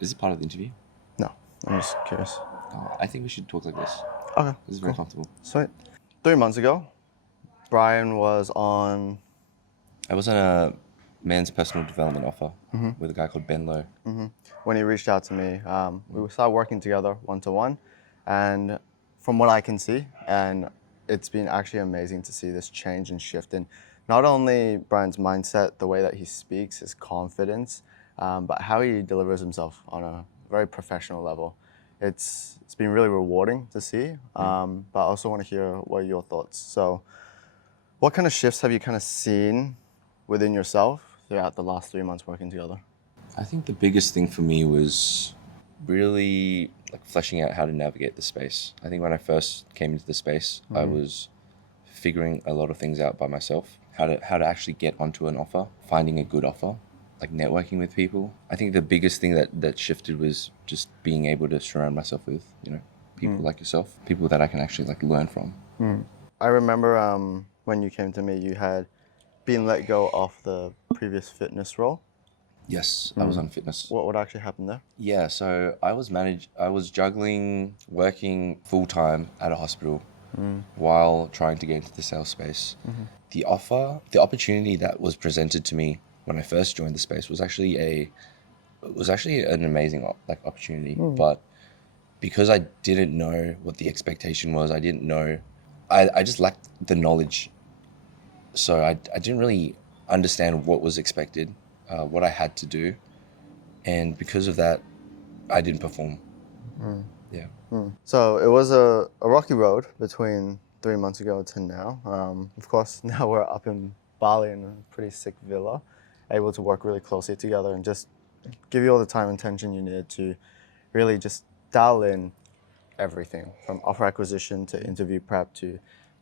Is it part of the interview? No, I'm just curious. I think we should talk like this. Okay, This is very comfortable. sweet. 3 months ago, Brian was on. I was on a man's personal development offer with a guy called Ben Lowe. When he reached out to me, we started working together one-to-one, and from what I can see, and it's been actually amazing to see this change and shift in not only Brian's mindset, the way that he speaks, his confidence, but how he delivers himself on a very professional level. It's been really rewarding to see, but I also want to hear what are your thoughts. So, what kind of shifts have you kind of seen within yourself throughout the last 3 months working together? I think the biggest thing for me was really like fleshing out how to navigate the space. I think when I first came into the space, I was figuring a lot of things out by myself. How to actually get onto an offer, finding a good offer, like networking with people. I think the biggest thing that shifted was just being able to surround myself with, people like yourself, people that I can actually like learn from. I remember when you came to me, you had been let go of the previous fitness role. Yes, I was on fitness. What actually happened there? Yeah, so I was juggling working full time at a hospital while trying to get into the sales space. The opportunity that was presented to me when I first joined the space was actually an amazing opportunity. But because I didn't know what the expectation was, I just lacked the knowledge. So I didn't really understand what was expected, what I had to do. And because of that, I didn't perform. Yeah. So it was a rocky road between 3 months ago to now. Of course, now we're up in Bali in a pretty sick villa, able to work really closely together and just give you all the time and attention you need to really just dial in everything from offer acquisition to interview prep to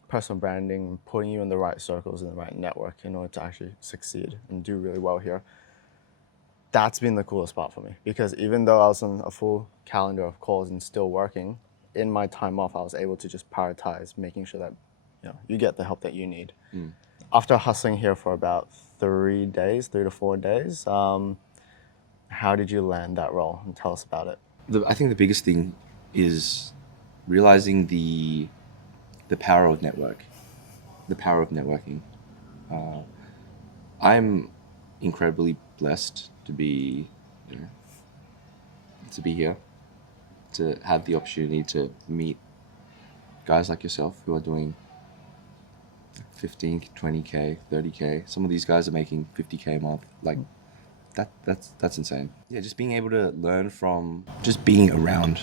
personal branding, putting you in the right circles and the right network in order to actually succeed and do really well here. That's been the coolest part for me because even though I was on a full calendar of calls and still working, in my time off, I was able to just prioritize making sure that you get the help that you need. After hustling here for about 3 days, 3 to 4 days, how did you land that role? And tell us about it. I think the biggest thing is realizing the power of networking. I'm incredibly blessed to be here, to have the opportunity to meet guys like yourself who are doing 15, 20K, 30K. Some of these guys are making 50K a month. Like that's insane. Yeah, just being able to learn from just being around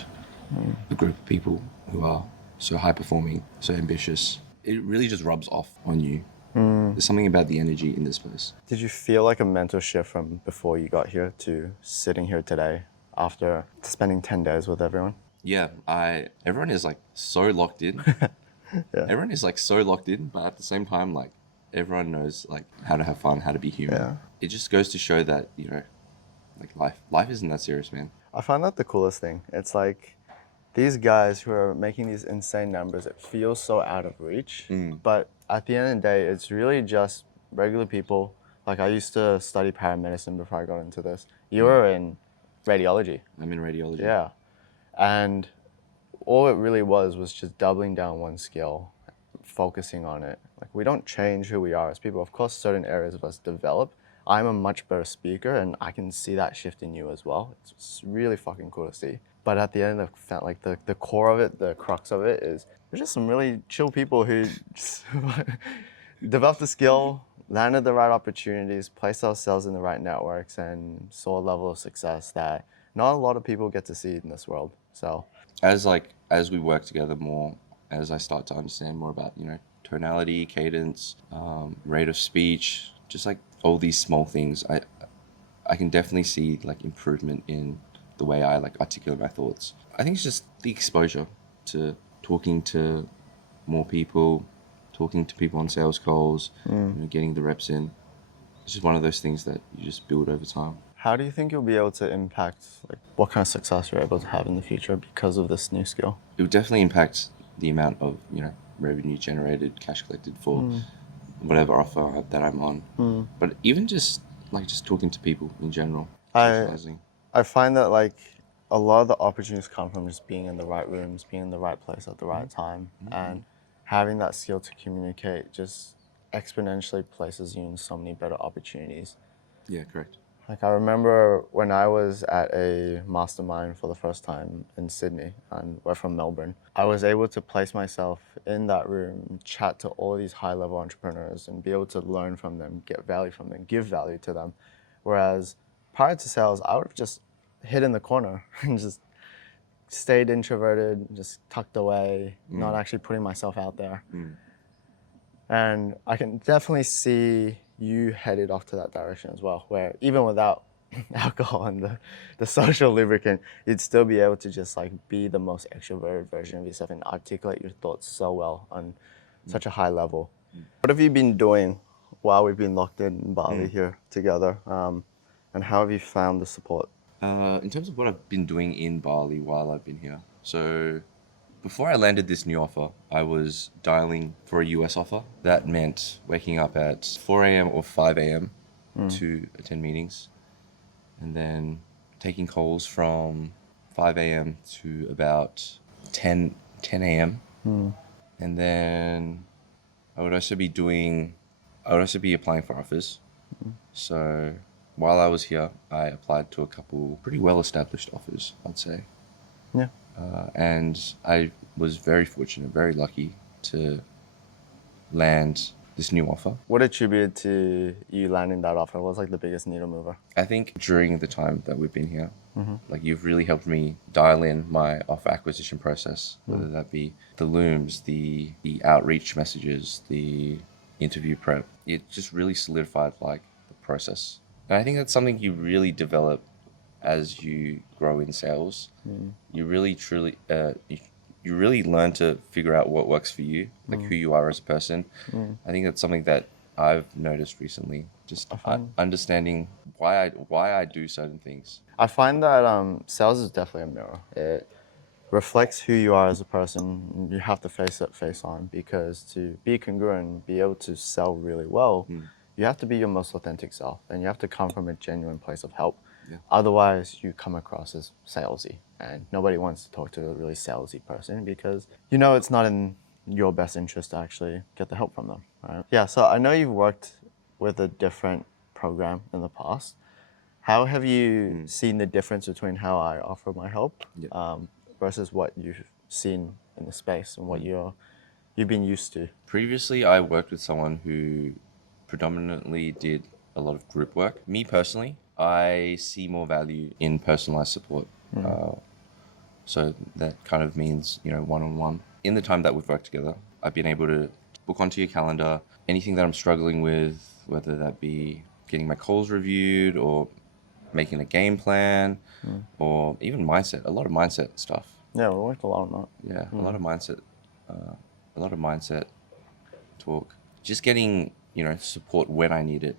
a group of people who are so high performing, so ambitious. It really just rubs off on you. There's something about the energy in this place. Did you feel like a mental shift from before you got here to sitting here today after spending 10 days with everyone? Yeah, everyone is like so locked in. Everyone is like so locked in, but at the same time, like everyone knows like how to have fun, how to be human. Yeah. It just goes to show that, like life isn't that serious, man. I find that the coolest thing. It's like these guys who are making these insane numbers, it feels so out of reach. But at the end of the day, it's really just regular people. Like I used to study paramedicine before I got into this. You were in radiology. I'm in radiology. Yeah. And all it really was just doubling down one skill, focusing on it. Like we don't change who we are as people. Of course, certain areas of us develop. I'm a much better speaker and I can see that shift in you as well. It's really fucking cool to see. But at the end of the core of it, the crux of it is we're just some really chill people who just developed the skill, landed the right opportunities, placed ourselves in the right networks and saw a level of success that not a lot of people get to see in this world. So As we work together more, as I start to understand more about, tonality, cadence, rate of speech, just like all these small things, I can definitely see like improvement in the way I like articulate my thoughts. I think it's just the exposure to talking to more people, talking to people on sales calls, getting the reps in. It's just one of those things that you just build over time. how do you think you'll be able to impact like what kind of success you're able to have in the future because of this new skill? It would definitely impact the amount of, revenue generated, cash collected for whatever offer that I'm on. But even just talking to people in general, I socializing. I find that like a lot of the opportunities come from just being in the right rooms, being in the right place at the right time, and having that skill to communicate just exponentially places you in so many better opportunities. Yeah, correct. Like I remember when I was at a mastermind for the first time in Sydney, and we're from Melbourne, I was able to place myself in that room, chat to all these high-level entrepreneurs and be able to learn from them, get value from them, give value to them. Whereas prior to sales, I would have just hid in the corner and just stayed introverted, just tucked away, not actually putting myself out there. And I can definitely see you headed off to that direction as well, where even without alcohol and the social lubricant, you'd still be able to just like be the most extroverted version of yourself and articulate your thoughts so well on such a high level. What have you been doing while we've been locked in Bali here together? And how have you found the support? In terms of what I've been doing in Bali while I've been here, so before I landed this new offer, I was dialing for a US offer. That meant waking up at 4 a.m. or 5 a.m. to attend meetings, and then taking calls from 5 a.m. to about 10 a.m. And then I would also be applying for offers. So while I was here, I applied to a couple pretty well-established offers, I'd say. Yeah. And I was very fortunate, very lucky to land this new offer. What attributed to you landing that offer? What was like the biggest needle mover? I think during the time that we've been here, like you've really helped me dial in my offer acquisition process, whether that be the looms, the outreach messages, the interview prep. It just really solidified like the process. And I think that's something you really develop as you grow in sales. You really truly you really learn to figure out what works for you, like who you are as a person. I think that's something that I've noticed recently, just understanding why I do certain things. I find that sales is definitely a mirror. It reflects who you are as a person. You have to face on, because to be congruent and be able to sell really well, you have to be your most authentic self, and you have to come from a genuine place of help. Yeah. Otherwise, you come across as salesy, and nobody wants to talk to a really salesy person because you know it's not in your best interest to actually get the help from them, right? Yeah, so I know you've worked with a different program in the past. How have you seen the difference between how I offer my help versus what you've seen in the space and what you've been used to? Previously, I worked with someone who predominantly did a lot of group work. Me personally, I see more value in personalized support. So that kind of means, one-on-one. In the time that we've worked together, I've been able to book onto your calendar anything that I'm struggling with, whether that be getting my calls reviewed or making a game plan or even mindset, a lot of mindset stuff. Yeah, we worked a lot on that. Yeah, a lot of mindset talk. Just getting, support when I need it.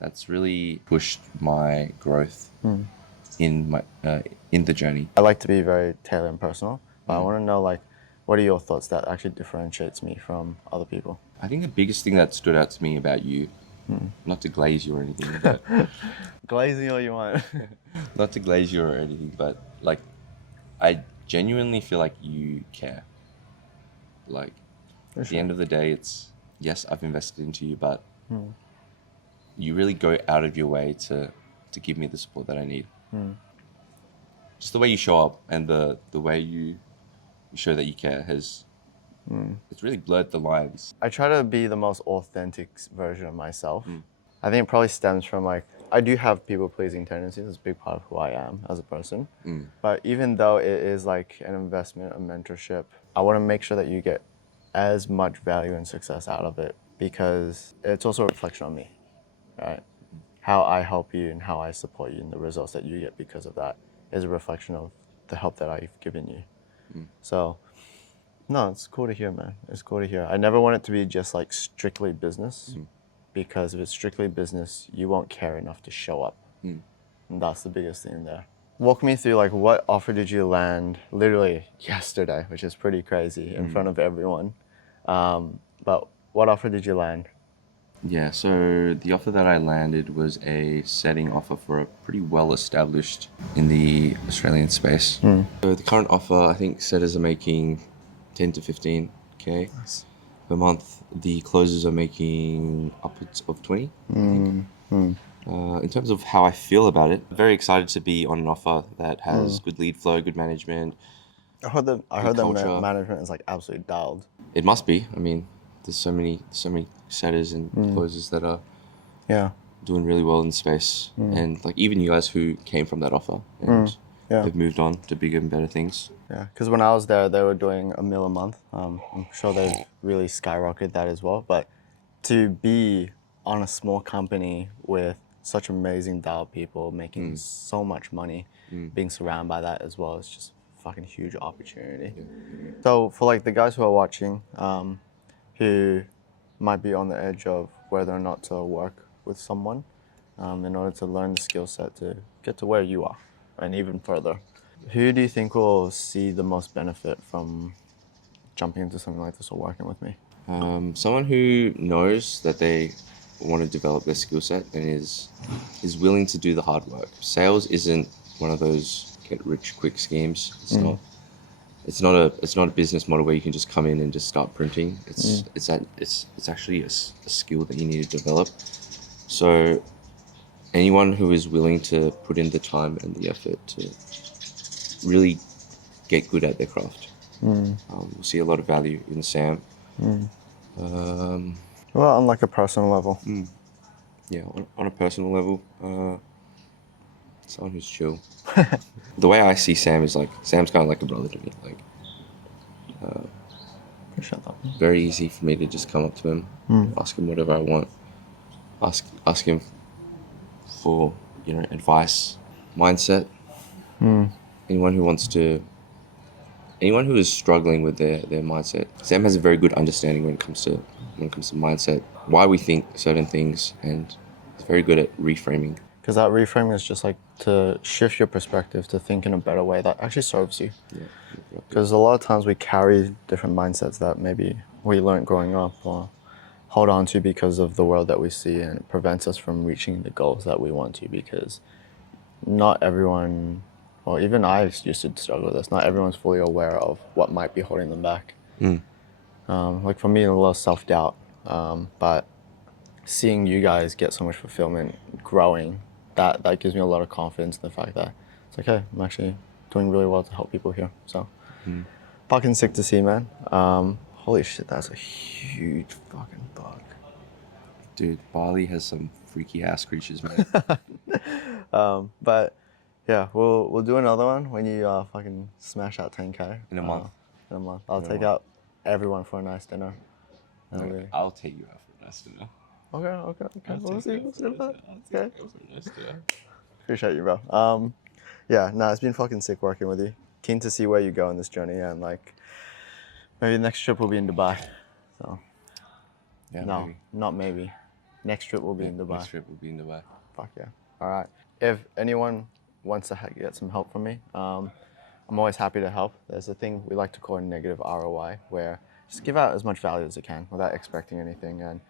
That's really pushed my growth in the journey. I like to be very tailored and personal, but I want to know, like, what are your thoughts that actually differentiates me from other people? I think the biggest thing that stood out to me about you, not to glaze you or anything, but Glaze me all you want. not to glaze you or anything, but like, I genuinely feel like you care. Like, at the end of the day, it's, yes, I've invested into you, but you really go out of your way to give me the support that I need. Just the way you show up and the way you show that you care has, it's really blurred the lines. I try to be the most authentic version of myself. I think it probably stems from like, I do have people-pleasing tendencies. It's a big part of who I am as a person. But even though it is like an investment, a mentorship, I want to make sure that you get as much value and success out of it, because it's also a reflection on me, right? How I help you and how I support you and the results that you get because of that is a reflection of the help that I've given you. So, no, it's cool to hear, man. It's cool to hear. I never want it to be just like strictly business, because if it's strictly business, you won't care enough to show up. And that's the biggest thing there. Walk me through, like, what offer did you land literally yesterday, which is pretty crazy, in front of everyone. But what offer did you land? Yeah, so the offer that I landed was a setting offer for a pretty well established in the Australian space. So the current offer, I think setters are making 10 to 15K Nice. per month. The closers are making upwards of 20, I think. In terms of how I feel about it, very excited to be on an offer that has good lead flow, good management, I good heard the culture. management is like absolutely dialed. It must be. I mean, there's so many setters and closers that are Yeah. doing really well in the space, and like even you guys who came from that offer and Yeah. have moved on to bigger and better things. Yeah, because when I was there, they were doing a mil a month. I'm sure they've really skyrocketed that as well. But to be on a small company with such amazing dial people making so much money, being surrounded by that as well is just fucking huge opportunity. So for like the guys who are watching, who might be on the edge of whether or not to work with someone, in order to learn the skill set to get to where you are and even further. Who do you think will see the most benefit from jumping into something like this or working with me? Someone who knows that they want to develop their skill set and is willing to do the hard work. Sales isn't one of those get rich quick schemes. It's not. It's not a business model where you can just come in and just start printing. It's actually a skill that you need to develop. So anyone who is willing to put in the time and the effort to really get good at their craft, will see a lot of value in Sam. Well, on like a personal level. Yeah, on a personal level, someone who's chill. The way I see Sam is like Sam's kind of like a brother to me. Like Shut up. very easy for me to just come up to him, ask him whatever I want, ask him for advice, mindset. Anyone who wants to, anyone who is struggling with their mindset. Sam has a very good understanding when it comes to mindset, why we think certain things, and he's very good at reframing. Because that reframing is just like to shift your perspective to think in a better way that actually serves you. Yeah. Because a lot of times we carry different mindsets that maybe we learned growing up or hold on to because of the world that we see, and it prevents us from reaching the goals that we want to, because not everyone, or even I used to struggle with this, not everyone's fully aware of what might be holding them back. Like for me, a lot of self-doubt, but seeing you guys get so much fulfillment growing, that gives me a lot of confidence in the fact that it's like, hey, I'm actually doing really well to help people here. So fucking sick to see, man. Holy shit, that's a huge fucking bug. Dude, Bali has some freaky ass creatures, man. But yeah, we'll do another one when you fucking smash out 10K. In a month. In a month. I'll In a take month. out everyone for a nice dinner. And we- I'll take you out for a nice dinner. Okay. We'll see about that. Okay. For a nice dinner. Appreciate you, bro. Yeah, no, it's been fucking sick working with you. Keen to see where you go in this journey, and like maybe the next trip will be in Dubai. So Yeah, no, maybe. not maybe. Next trip will be in Dubai. Next trip will be in Dubai. Fuck yeah. All right. If anyone wants to get some help from me, I'm always happy to help. There's a thing we like to call a negative ROI, where just give out as much value as you can without expecting anything. And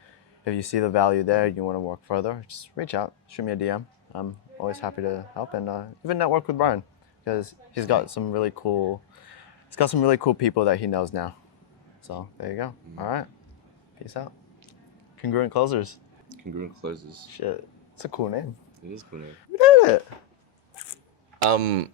if you see the value there, you want to work further, just reach out, shoot me a DM. I'm always happy to help, and even network with Brian, because he's got some really cool people that he knows now. So there you go. All right. Peace out. Congruent Closers. Congruent closes. Shit. It's a cool name. It is cool name. We did it.